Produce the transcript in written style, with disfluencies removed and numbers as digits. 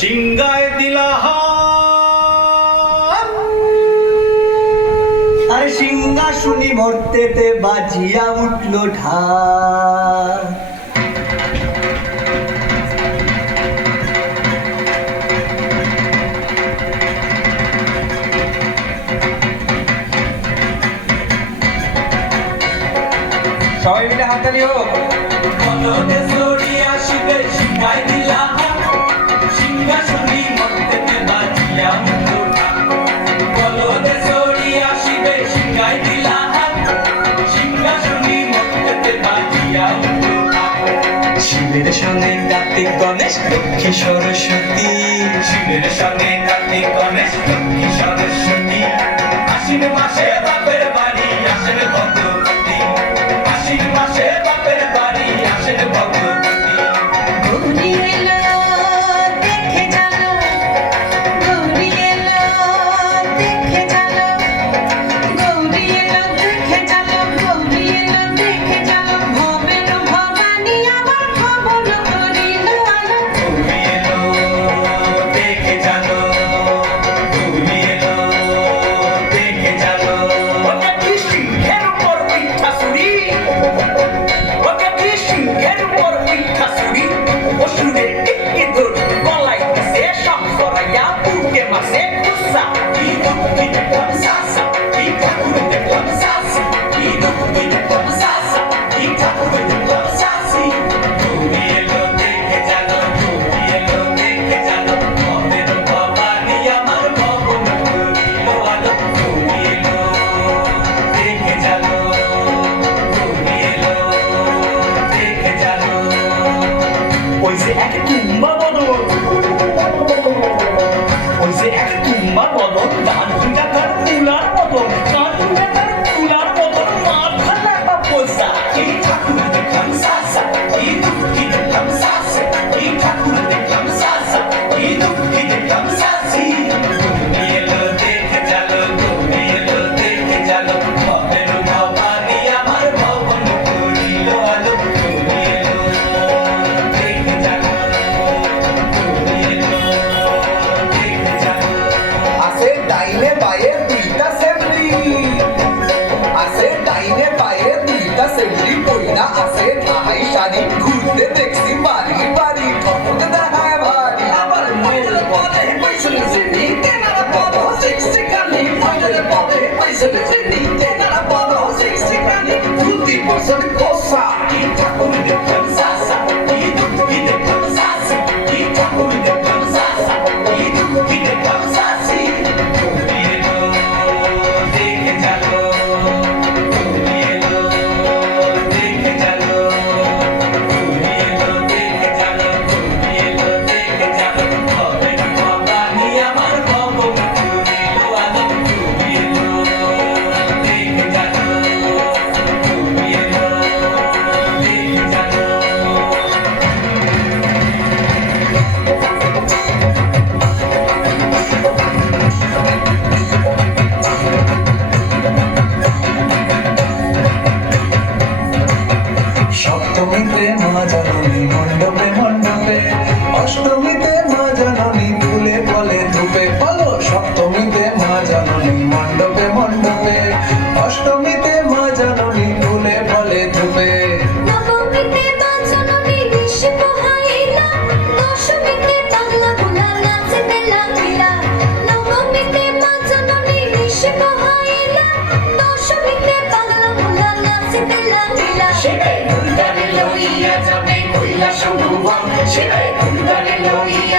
সিংগায় দিলা আর সিংহাসনী মর্তেতে বাজিয়া উঠল ঢা সবাই মিলে হাততালি হোক। সিংগায় দিলা সিংহাসনী মর্তেতে বাজিয়া উঠল ঢা বলদে সরি আসিবে সিংগায় দিলা সিংহাসনী মর্তেতে বাজিয়া উঠল ঢা শিবের সঙ্গে কার্তিক গণেশ লক্ষ্মী সরস্বতী শিবের সঙ্গে কার্তিক গণেশ লক্ষ্মী সরস্বতী আশ্বিন মাসে বাপের বাড়ি আসেন ভগবতী আশ্বিন মাসে বাপের বাড়ি আসেন ভগবতী গৌরী এলো দেখে জানো, গৌরী এলো দেখে জানো, গৌরী এলো দেখে জানো, গৌরী এলো দেখে জানো, ভবের ভবানী আমার ভবন করিল আলো। গৌরী এলো দেখে জানো, গৌরী এলো দেখে জানো। ওকে কি সিংহের উপর পিঠা ছুরি, ওকে কি সিংহের উপর পিঠা ছুরি, অসুরের টিকি দূর গলায় দিছে সব জড়াইয়া বুকে মাসে কুসা। কি দুঃখী দেখলাম সাসা, কি ঠাকুর দেখলাম সাসি, কি দুঃখী দেখলাম সাসা, কি ঠাকুর দেখলাম সাসি। গৌরী এলো দেখে জানো, গৌরী এলো দেখে জানো, ভবের ভবানী আমার ভবন করিল আলো। গৌরী এলো দেখে জানো, গৌরী এলো দেখে জানো। ওই যে এক তুম্বা বদন, ওই যে এক তুম্বা বদন, গান ভুঙ্গা তার তুলার মতন, গান ভুঙ্গা তার তুলার মতন, মাথা লাগা পোষা। এই ঠাকুর দেখলাম সাসা, এই দুঃখী দেখলাম সাসে, এই ঠাকুর দেখলাম সাসা, এই দুঃখী দেখলাম সাসি। গৌরী এলো দেখে জানো, গৌরী এলো দেখে জানো, ভবের ভবানী আমার ভবন করিল আলো। গৌরী এলো দেখে জানো, গৌরী এলো দেখে জানো। আছে ডাইনে বায়ে দুইটা সেমরি আছে ডাইনে বায়ে দুইটা সেমরি কইরা আছে ঢাই শাড়ি ঘুরতে দেখছি বাড়ি বাড়ি ঠকুর দেখায় ভারী আবার ময়ূর পথে পয়সলে চিনি তেনারা পদ শিখছে কানি ময়ূর পথে পয়সলে চিনি তেনারা পদ শিখছে কানি 50% কোসা কি ঠাকুর দেখলাম সাসা, কি দুঃখী দেখলাম সাসি, কি ঠাকুর দেখলাম সাসা, কি দুঃখী দেখলাম সাসি। গৌরী এলো দেখে জানো, গৌরী এলো দেখে জানো, গৌরী এলো দেখে জানো, গৌরী এলো দেখে জানো, ভবের ভবানী আমার ভবন করিল আলো। গৌরী এলো দেখে জানো, গৌরী এলো দেখে জানো। সপ্তমীতে মা জননী মণ্ডপে মণ্ডপে অষ্টমীতে মা জননী ফুলে ফলে ধূপে বলো সপ্তমীতে মা জননী মণ্ডপে মণ্ডপে অষ্টমীতে মা জননী ফুলে ফলে ধূপে নবমীতে মা জননী ঋষি পোহাইলা, দশমীতে বাংলা ভোলা নাচতে লাগিলা। নবমীতে মা জননী ঋষি পোহাইলা, দশমীতে বাংলা ভোলা নাচতে লাগিলা। শিবে দুর্গারে লইয়া যাবে কৈলাস অনুভব, শিবে দুর্গারে লইয়া